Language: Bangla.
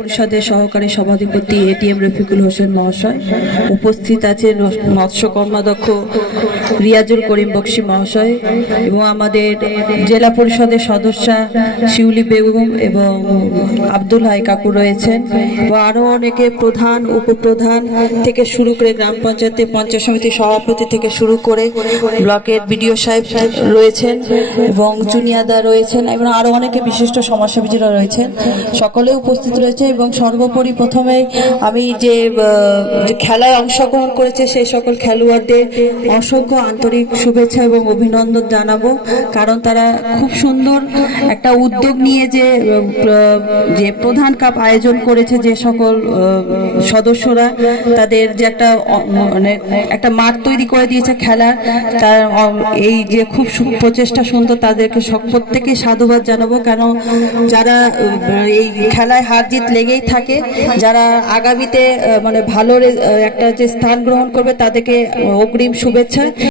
পরিষদের সহকারী সভাধিপতি এটিএম রফিকুল হোসেন মহাশয়, উপস্থিত আছেন মৎস্য কর্মাধ্যক্ষ রিয়াজুল করিম বক্সী মহাশয় এবং আমাদের জেলা পরিষদের সদস্যা শিউলি বেগম এবং আব্দুল হাই কাকু রয়েছেন এবং আরও অনেকে প্রধান উপপ্রধান থেকে শুরু করে গ্রাম পঞ্চায়েতের পঞ্চায়েত সমিতির সভাপতি থেকে শুরু করে ব্লকের বিডিও সাহেব রয়েছেন এবং জুনিয়াদা রয়েছেন এবং আরও অনেকে বিশিষ্ট সমাজসেবীরা রয়েছেন, সকলে উপস্থিত রয়েছে। এবং সর্বোপরি প্রথমে আমি যে খেলায় অংশগ্রহণ করেছে সেই সকল খেলোয়াড়দের অসংখ্য আন্তরিক শুভেচ্ছা এবং অভিনন্দন জানাবো, কারণ তারা খুব সুন্দর একটা উদ্যোগ নিয়ে যে প্রধান কাপ আয়োজন করেছে, যে সকল সদস্যরা তাদের যে একটা মাঠ তৈরি করে দিয়েছে খেলার, তার এই যে খুব প্রচেষ্টা সুন্দর, তাদেরকে প্রত্যেকে সাধুবাদ জানাবো। কারণ যারা এই খেলায় হার জিত লেগেই থাকে, যারা আগামীতে ভালো একটা যে স্থান গ্রহণ করবে তাদেরকে অগ্রিম শুভেচ্ছা।